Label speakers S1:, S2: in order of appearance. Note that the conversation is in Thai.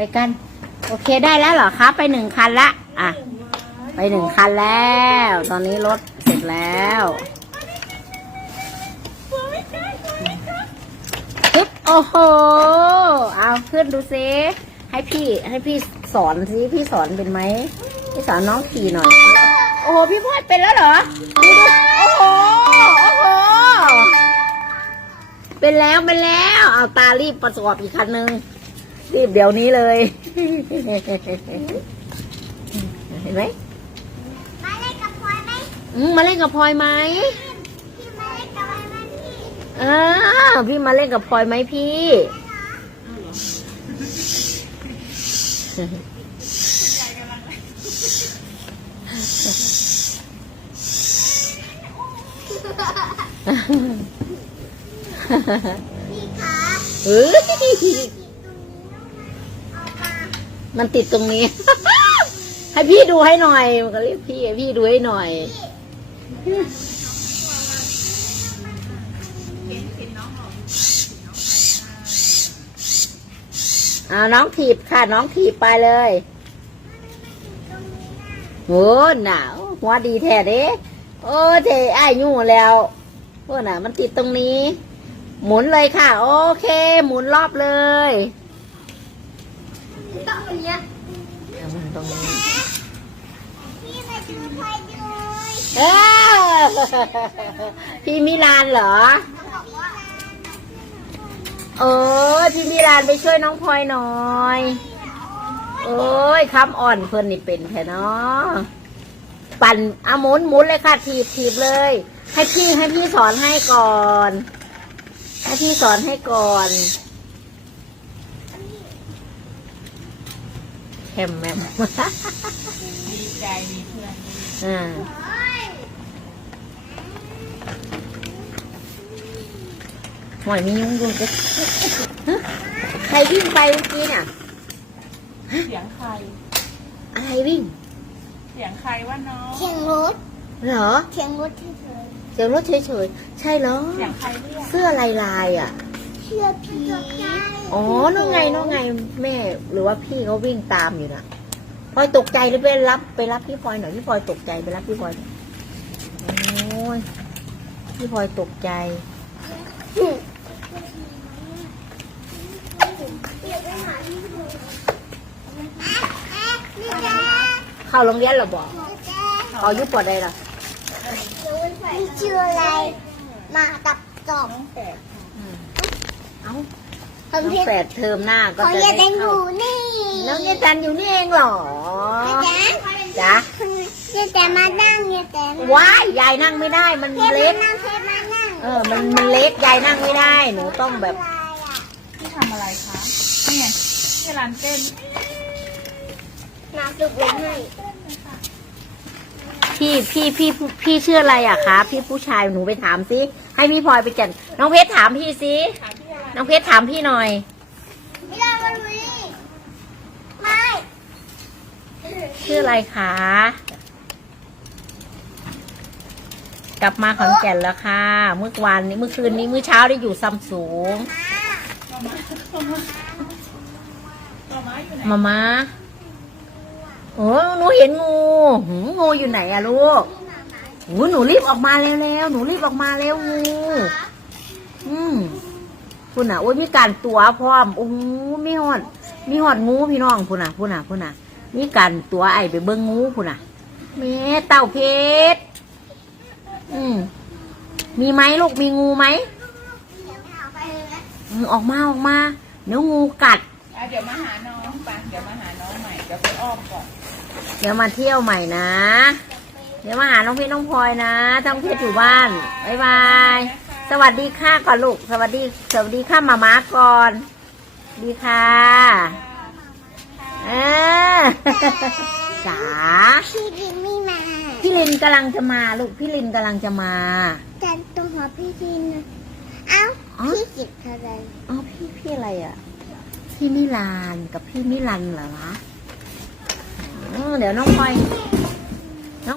S1: ไปกัน โอเคได้แล้วเหรอคะไปหนึ่งคันละอะ ไปหนึ่งคันแล้ว ตอนนี้รถเสร็จแล้วปึ๊บโอ้โห เอาขึ้นดูซิให้พี่ให้พี่สอนซิพี่สอนเป็นไหมพี่สอนน้องขี่หน่อย โอ้โห พี่พอยเป็นแล้วเหรอดูดูโอ้โหโอ้โห เป็นแล้วเป็นแล้ว เอาตารีบประกอบอีกคันหนึ่ง รีบเดี๋ยวนี้เลย เห็นไหม
S2: มาเล่นกับพลอยไหม
S1: อืมมาเล่นกับพลอยไหม
S2: พี่มาเล่นกับพลอยไหมพี่
S1: อ่าพี่มาเล่นกับพลอยไหมพี่
S2: พี่คะ
S1: เฮ้ย
S2: เอามา
S1: มันติดตรงนี้ ให้พี่ดูให้หน่อยมันก็เรียกพี่พี่ดูให้หน่อยเอาน้องถีบค่ะ น้องถีบไปเลยโอ้หนาวหัวดีแท้เด้โอ้เจไอ้ายยู่แล้วโอ้น่ะ มันติดตรงนี้ หมุนเลยค่ะ โอเค หมุนรอบเลย
S2: เงี้ย
S1: เอาหมุนตรงนี้
S2: พี่มาดูพลอยดู
S1: เอ้อพี่มิลานเหรอ
S2: เขาบอกว่า
S1: เออพี่มิลานไปช่วยน้องพลอยหน่อยโอ้ยคำอ่อนเพิ่นนี่เป็นแท้เนาะปั่นเอาหมุนหมุนเลยค่ะถีบถีบเลย ให้พี่ให้พี่สอนให้ก่อน ให้พี่สอนให้ก่อนแค มแมม
S3: ดีใจมีเพื่อน
S1: อ่าหอยมียุงยุงจะใครวิ่งไปเมื่อกี้น่ะ
S3: เสียงใคร
S1: อะไรวิ่ง
S3: เสียงใครว่าน้อง
S2: เสียงรถ
S1: เหรอ
S2: เสียงรถเฉย
S1: เสียงรถเฉยๆ ใช่เหรอ
S3: เสียงใครเรียก
S1: เสื้อลายลายๆอะ
S2: ๆเชื่อผี
S1: อ๋อนู่นไงนู่นไงแม่หรือว่าพี่เขาวิ่งตามอยู่น่ะพลอยตกใจเลยไปรับไปรับพี่พลอยหน่อยพี่พลอยตกใจไปรับพี่พลอยหน่อยโอ้ยพี่พลอยตกใจ
S2: นี่จ้า
S1: เข้าโรงเรียนเหรอบอก
S2: นี่จ้า
S1: เขาอยุปอดใดล่ะ
S2: นี่ชื่ออะไรมาตับสอง
S1: เอ้า
S2: ผม
S1: น้อง
S2: เรียน
S1: แปดเทอมหน้าก็
S2: ขอ
S1: จะ
S2: เรียน
S1: ได้
S2: อ
S1: เข้า
S2: ยู่นี่
S1: น้องเยจันอยู่นี่เองเหรอ
S2: จ๊ะ
S1: จ๊ะ
S2: เจ๊แต่มานั่งเจ๊แต่
S1: ว้ายยายนั่งไม่ได้มัน
S2: เจ๊
S1: เล็
S2: มากนั่งเจ๊มานั่ง
S1: เออมันมันเล็กยายนั่งไม่ได้ หนูต้องแบบ
S3: พี่ทำอะไรคะ นี่ไงที่ร้านเต้น
S2: น้ำสุกเลยให้
S1: พี่พี่พี่พี่ชื่ออะไรอะคะพี่ผู้ชายหนูไปถามสิให้พี่พลอยไปจัดน้องเพชรถามพี่สิ
S3: ถามพี่อะไร
S1: น้องเพชรถามพี่หน่อย
S2: ไม่ได้มาดูนี่ไม่
S1: ชื่ออะไรคะ กลับมาขอนแก่นแล้วค่ะ เมื่อวานนี้เมื่อคืนนี้เมื่อเช้าได้อยู่ซัมซุง
S3: ตัวไม้อยู่ไหน
S1: มามาโอ้หนูเห็นงูหืมงูอยู่ไหนอะลูกโอ้หนูรีบออกมาเร็วๆหนูรีบออกมาเร็วงูอืม คุณน่ะโอ้ยมีการตัวพร้อมโอ้โหมีหอด มีหอดงูพี่น้องคุณน่ะคุณน่ะคุณน่ะ มีการตัวไอไปเบิ้งงูคุณน่ะแม่เต่าเพชรอืมมีไหมลูกมีงูไหมอืมออกมาออกมาเดี๋ยวงูกัด
S3: อะเดี๋ยวมาหาน้องไปเดี๋ยวมาหาน้องใหม่เดี๋ยวไปอ้อมก่อน
S1: เดี๋ยวมาเที่ยวใหม่นะ เดี๋ยวมาหาน้องเพชรน้องพลอยนะท้องเพชรอยู่บ้านบ๊ายบาย สวัสดีค่ะก่อนลูก สวัสดี สวัสดีค่ะมาม้าก่อนสวัสดีค่ะเออจ๋า
S2: พี่ดินไม่มา
S1: พี่ลินกำลังจะมาลูก พี่ลินกำลังจะมา
S2: จันตัวหัวพี่ดินน่ะเอ้า
S1: อ๋อ
S2: พี่จิบอะไร
S1: อ๋อพี่พี่อะไรอะ พี่นิลานกับพี่นิรันดร์เหรอวะอ๋อเดี๋ยวน้องพลอย